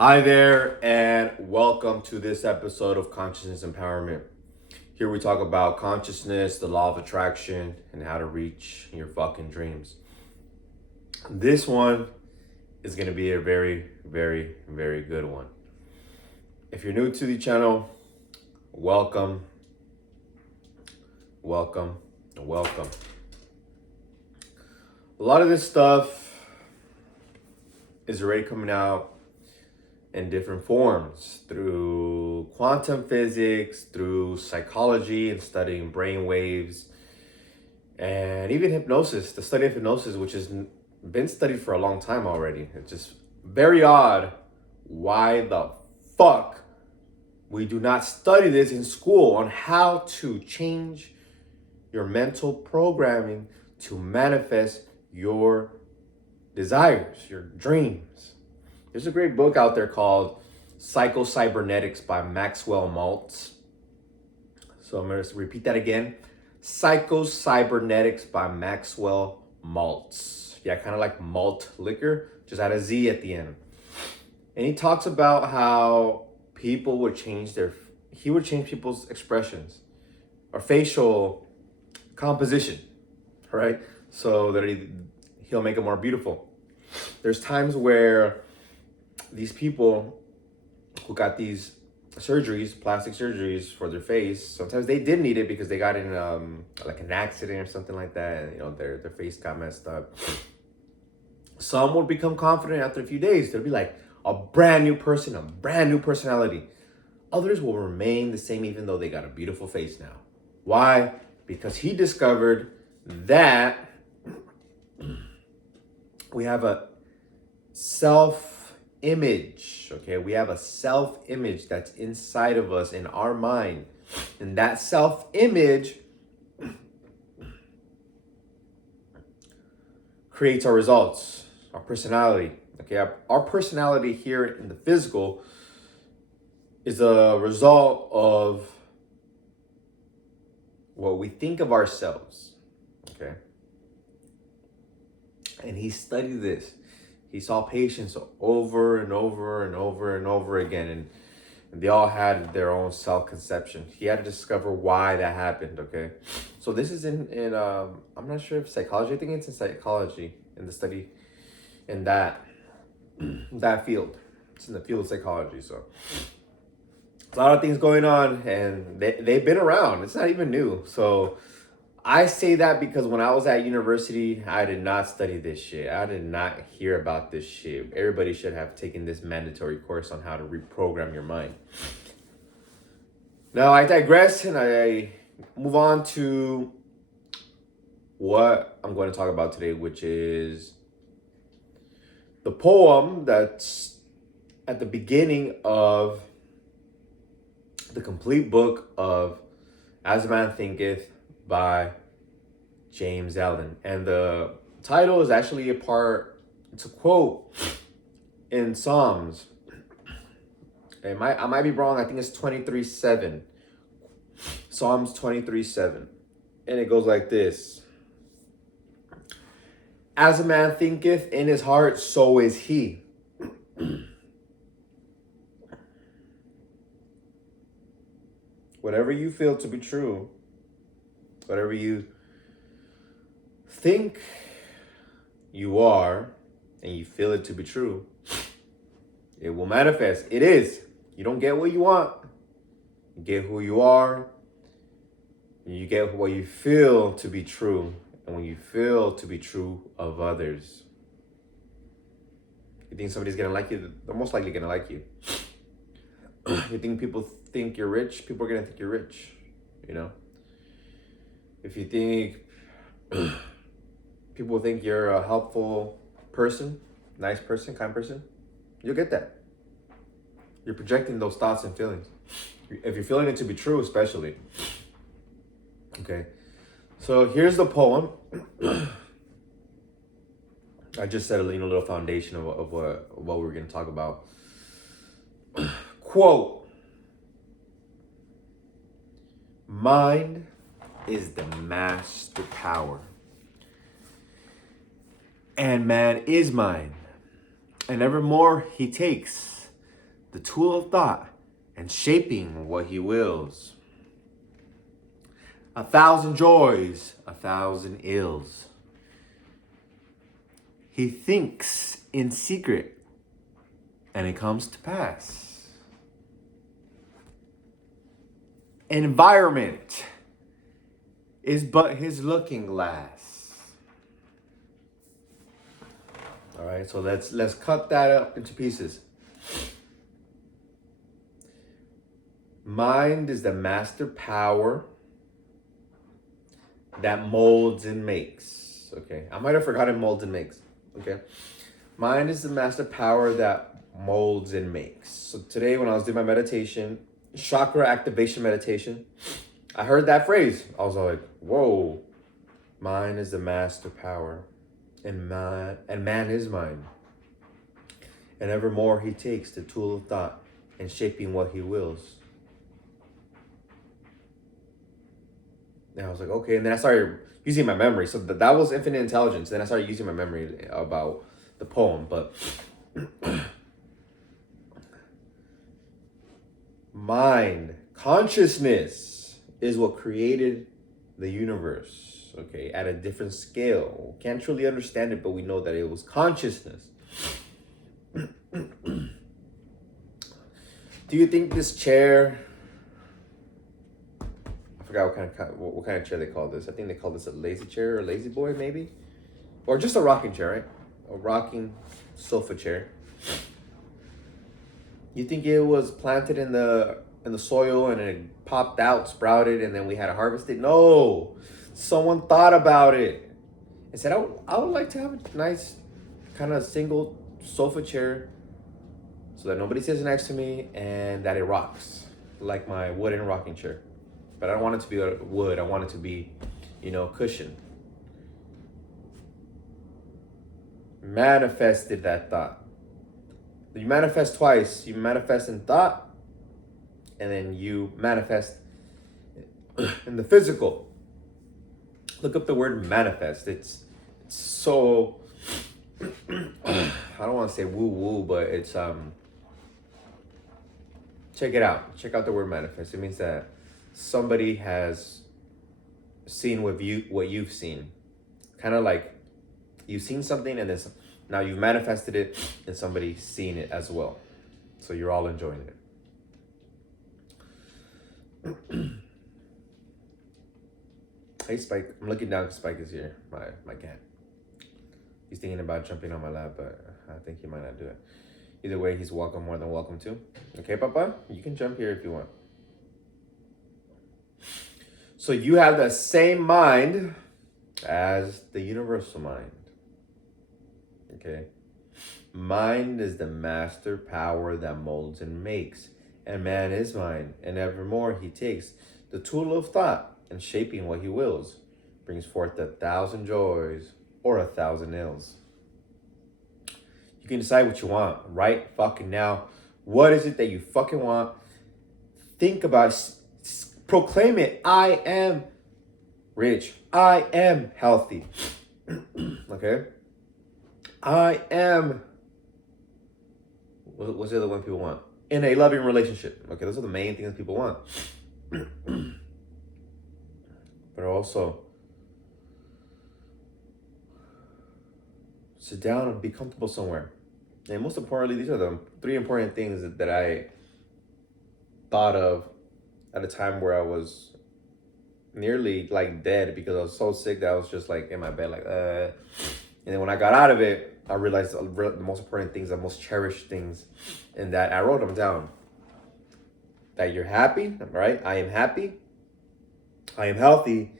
Hi there, and welcome to this episode of Consciousness Empowerment. Here we talk about consciousness, the law of attraction, and how to reach your fucking dreams. This one is going to be a very, very, very good one. If you're new to the channel, welcome, welcome, welcome. A lot of this stuff is already coming out in different forms through quantum physics, through psychology and studying brain waves, and even hypnosis, the study of hypnosis, which has been studied for a long time already. It's just very odd why the fuck we do not study this in school on how to change your mental programming to manifest your desires, your dreams. There's a great book out there called Psycho-Cybernetics by Maxwell Maltz. So I'm going to repeat that again. Psycho-Cybernetics by Maxwell Maltz. Yeah, kind of like malt liquor, just add a Z at the end. And he talks about how people would change he would change people's expressions or facial composition, right? So that he'll make it more beautiful. There's times where these people who got these surgeries, plastic surgeries for their face, sometimes they did need it because they got in like an accident or something like that, and their face got messed up. Some would become confident after a few days. They'll be like a brand new person, a brand new personality. Others will remain the same even though they got a beautiful face now. Why? Because he discovered that we have a self-image, okay? We have a self-image that's inside of us in our mind. And that self-image creates our results, our personality, okay? Our personality here in the physical is a result of what we think of ourselves, okay? And he studied this. He saw patients over and over and over and over again, and they all had their own self-conception. He had to discover why that happened, okay? So this is in I'm not sure if psychology, I think it's in psychology, in the study, in that field. It's in the field of psychology, so. A lot of things going on, and they've been around. It's not even new, so. I say that because when I was at university, I did not study this shit. I did not hear about this shit. Everybody should have taken this mandatory course on how to reprogram your mind. Now, I digress and I move on to what I'm going to talk about today, which is the poem that's at the beginning of the complete book of As a Man Thinketh by James Allen. And the title is actually it's a quote in Psalms. I might be wrong. I think it's 23:7. Psalms 23:7. And it goes like this. As a man thinketh in his heart, so is he. Whatever you feel to be true, whatever you think you are and you feel it to be true, it will manifest. It is. You don't get what you want. You get who you are. You get what you feel to be true. And when you feel to be true of others. You think somebody's going to like you? They're most likely going to like you. You think people think you're rich? People are going to think you're rich. If you think people think you're a helpful person, nice person, kind person, you'll get that. You're projecting those thoughts and feelings. If you're feeling it to be true, especially. Okay. So here's the poem. I just said a little foundation of what we're going to talk about. Quote, mind is the master power, and man is mine, and evermore he takes the tool of thought, and shaping what he wills. 1,000 joys, 1,000 ills. He thinks in secret, and it comes to pass. Environment is but his looking glass. All right, so let's cut that up into pieces. Mind is the master power that molds and makes. Okay, I might have forgotten molds and makes. Okay, mind is the master power that molds and makes. So today, when I was doing my meditation, chakra activation meditation, I heard that phrase. I was like, whoa, mind is the master power, and man is mind. And evermore he takes the tool of thought and shaping what he wills. And I was like, okay. And then I started using my memory. So that was infinite intelligence. Then I started using my memory about the poem. But mind, consciousness is what created the universe. Okay, at a different scale. Can't truly understand it, but we know that it was consciousness. Do you think this chair, I forgot what kind of chair they call this. I think they call this a lazy chair or lazy boy, maybe, or just a rocking chair, right? A rocking sofa chair. You think it was planted in the soil and it popped out, sprouted, and then we had to harvest it? No, someone thought about it and said, I would like to have a nice kind of single sofa chair so that nobody sits next to me and that it rocks like my wooden rocking chair. But I don't want it to be wood. I want it to be, cushion. Manifested that thought. You manifest twice. You manifest in thought, and then you manifest in the physical. Look up the word manifest. It's so, I don't want to say woo-woo, but it's, check it out. Check out the word manifest. It means that somebody has seen what you've seen. Kind of like you've seen something and then now you've manifested it and somebody's seen it as well. So you're all enjoying it. Hey Spike, I'm looking down because Spike is here, my cat. He's thinking about jumping on my lap, but I think he might not do it. Either way, he's more than welcome to. Okay, Papa? You can jump here if you want. So you have the same mind as the universal mind. Okay? Mind is the master power that molds and makes. And man is mind, and evermore he takes the tool of thought and shaping what he wills, brings forth 1,000 joys or 1,000 ills. You can decide what you want right fucking now. What is it that you fucking want? Think about it. Proclaim it. I am rich. I am healthy. Okay? I am. What's the other one people want? In a loving relationship. Okay, those are the main things people want. But also, sit down and be comfortable somewhere. And most importantly, these are the 3 important things that I thought of at a time where I was nearly like dead because I was so sick that I was just like in my bed like And then when I got out of it, I realized the most important things, the most cherished things, and that I wrote them down. That you're happy, right? I am happy. I am healthy,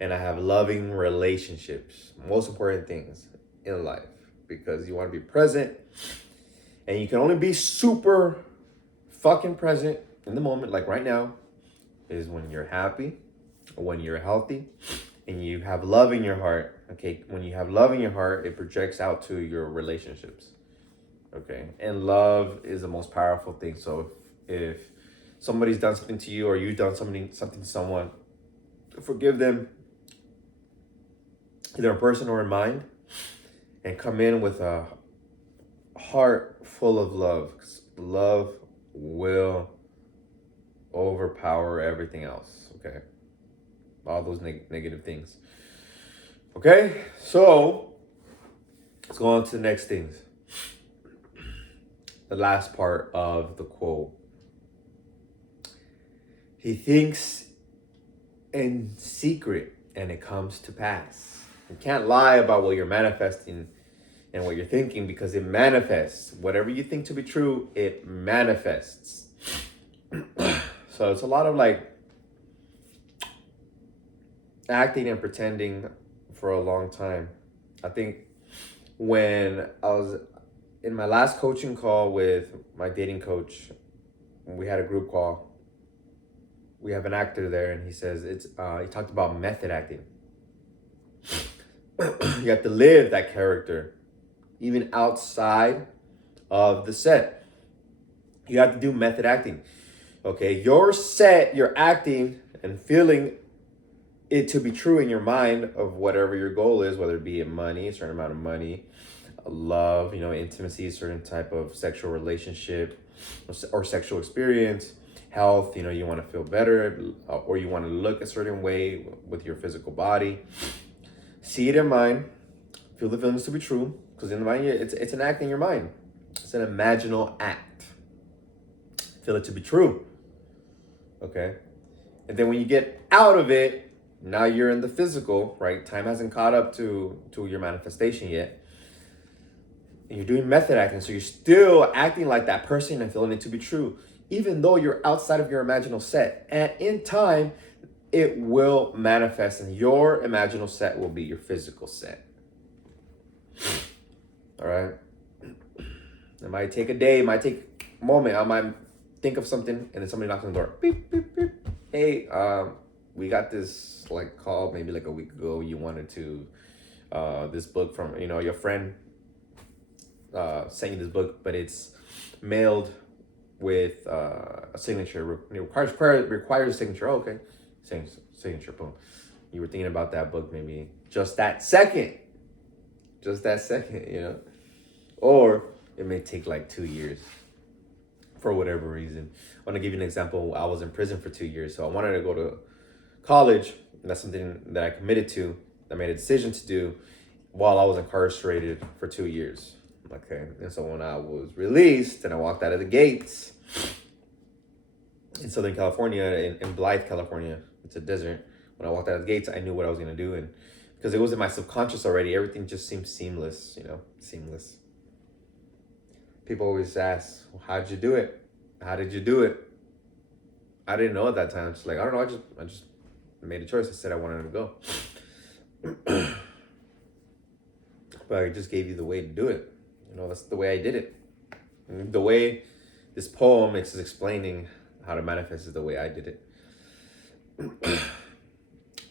and I have loving relationships. Most important things in life, because you want to be present, and you can only be super fucking present in the moment, like right now, is when you're happy, when you're healthy, and you have love in your heart. Okay, when you have love in your heart, it projects out to your relationships. Okay, and love is the most powerful thing. So if somebody's done something to you, or you've done something to someone, forgive them, either in person or in mind, and come in with a heart full of love. Love will overpower everything else. Okay, all those negative things. Okay, so let's go on to the next things. The last part of the quote. He thinks in secret and it comes to pass. You can't lie about what you're manifesting and what you're thinking, because it manifests. Whatever you think to be true, it manifests. So it's a lot of like acting and pretending for a long time. I think when I was in my last coaching call with my dating coach, we had a group call. We have an actor there, and he says he talked about method acting. You have to live that character even outside of the set. You have to do method acting. Okay, your set, you're acting and feeling it to be true in your mind of whatever your goal is, whether it be money, a certain amount of money, love, intimacy, a certain type of sexual relationship or sexual experience, health, you want to feel better, or you want to look a certain way with your physical body. See it in mind, feel the feelings to be true, because in the mind, it's an act in your mind. It's an imaginal act. Feel it to be true. Okay? And then when you get out of it, now you're in the physical, right? Time hasn't caught up to your manifestation yet. And you're doing method acting, so you're still acting like that person and feeling it to be true, even though you're outside of your imaginal set. And in time, it will manifest, and your imaginal set will be your physical set. All right? It might take a day, it might take a moment. I might think of something, and then somebody knocks on the door. Beep, beep, beep. Hey, we got this call maybe like a week ago. You wanted to this book from your friend sent you this book, but it's mailed with a signature. It requires a signature. Oh, okay, signature. Boom. You were thinking about that book maybe just that second, or it may take like 2 years for whatever reason. I want to give you an example. I was in prison for 2 years, so I wanted to go to college, and that's something that I committed to. I made a decision to do while I was incarcerated for 2 years. Okay, and so when I was released and I walked out of the gates in Southern California, in Blythe, California, it's a desert. When I walked out of the gates, I knew what I was gonna do, and because it was in my subconscious already, everything just seemed seamless. Seamless. People always ask, well, "How'd you do it? How did you do it?" I didn't know at that time. Just like, I don't know. I just made a choice. I said I wanted to go. But I just gave you the way to do it. That's the way I did it. And the way this poem is explaining how to manifest is the way I did it.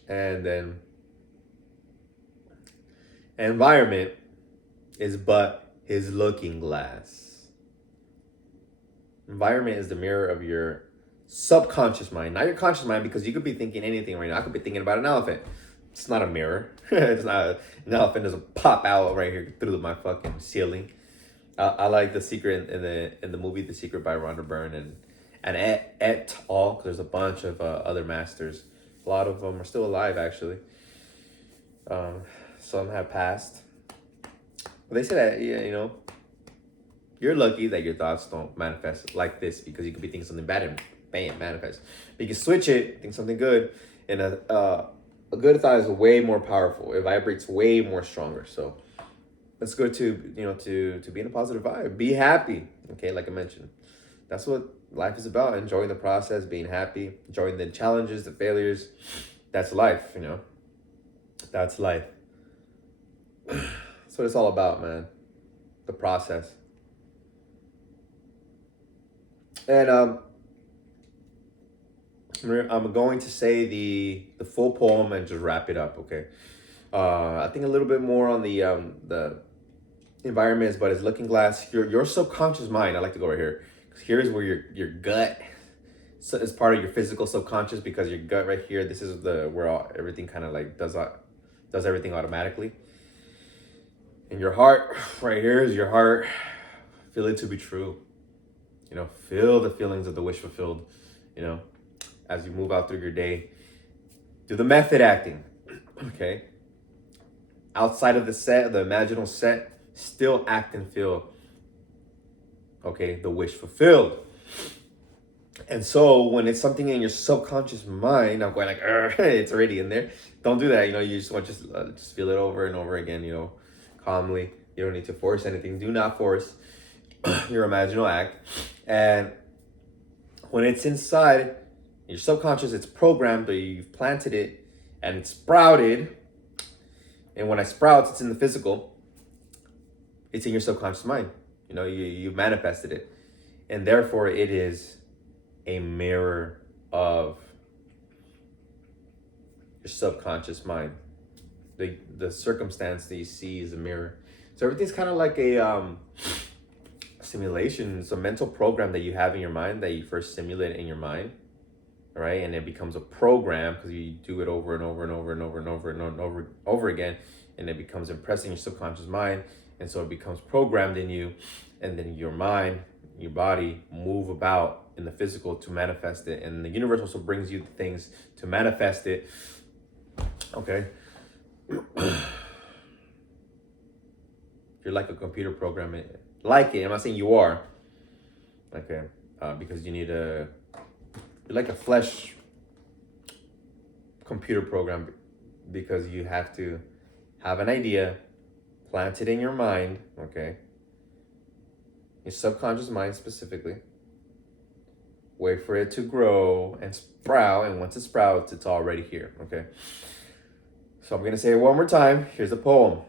And then environment is but his looking glass. Environment is the mirror of your subconscious mind, not your conscious mind, because you could be thinking anything right now. I could be thinking about an elephant. It's not a mirror. It's not an elephant doesn't pop out right here through my fucking ceiling. I like The Secret in the movie The Secret by Rhonda Byrne and et al. Because there's a bunch of other masters. A lot of them are still alive, actually. Some have passed. But they say that you're lucky that your thoughts don't manifest like this, because you could be thinking something bad and bam, manifest. But you can switch it, think something good, and a good thought is way more powerful. It vibrates way more stronger. So it's good to be in a positive vibe. Be happy. Okay, like I mentioned. That's what life is about. Enjoying the process, being happy, enjoying the challenges, the failures. That's life, That's life. That's what it's all about, man. The process. And I'm going to say the full poem and just wrap it up, okay? I think a little bit more on the environments, but it's looking glass. Your subconscious mind. I like to go right here, because here's where your gut. So it's part of your physical subconscious, because your gut right here. This is where everything kind of like does everything automatically. And your heart right here is your heart. Feel it to be true. feel the feelings of the wish fulfilled, as you move out through your day. Do the method acting, okay? Outside of the set, the imaginal set, still act and feel, okay, the wish fulfilled. And so when it's something in your subconscious mind, I'm going like, it's already in there. Don't do that. You just want just feel it over and over again, calmly. You don't need to force anything. Do not force your imaginal act. And when it's inside your subconscious, it's programmed, or you've planted it and it's sprouted. And when it sprouts, it's in the physical. It's in your subconscious mind. You manifested it. And therefore it is a mirror of your subconscious mind. The circumstance that you see is a mirror. So everything's kind of like a simulation. It's a mental program that you have in your mind that you first simulate in your mind, right? And it becomes a program because you do it over and over and over and over and over and over again, and it becomes impressed in your subconscious mind, and so it becomes programmed in you, and then your mind, your body move about in the physical to manifest it, and the universe also brings you the things to manifest it. Okay. You're like a computer program. Like it. I'm not saying you are. Okay. Because you're like a flesh computer program, because you have to have an idea, plant it in your mind, okay? Your subconscious mind specifically. Wait for it to grow and sprout, and once it sprouts, it's already here, okay? So I'm going to say it one more time. Here's a poem.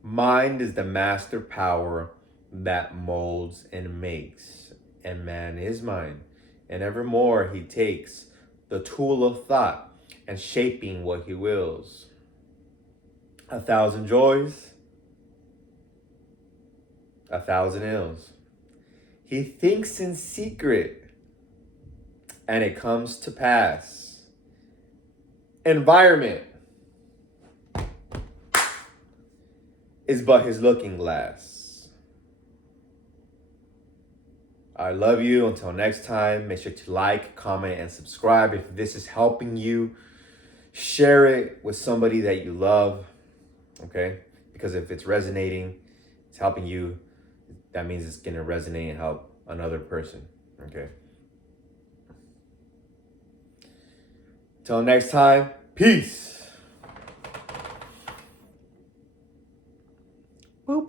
Mind is the master power that molds and makes, and man is mind, and evermore he takes the tool of thought and shaping what he wills. 1,000 joys, 1,000 ills. He thinks in secret, and it comes to pass. Environment is but his looking glass. I love you. Until next time, make sure to like, comment, and subscribe. If this is helping you, share it with somebody that you love, okay? Because if it's resonating, it's helping you, that means it's going to resonate and help another person, okay? Till next time, peace.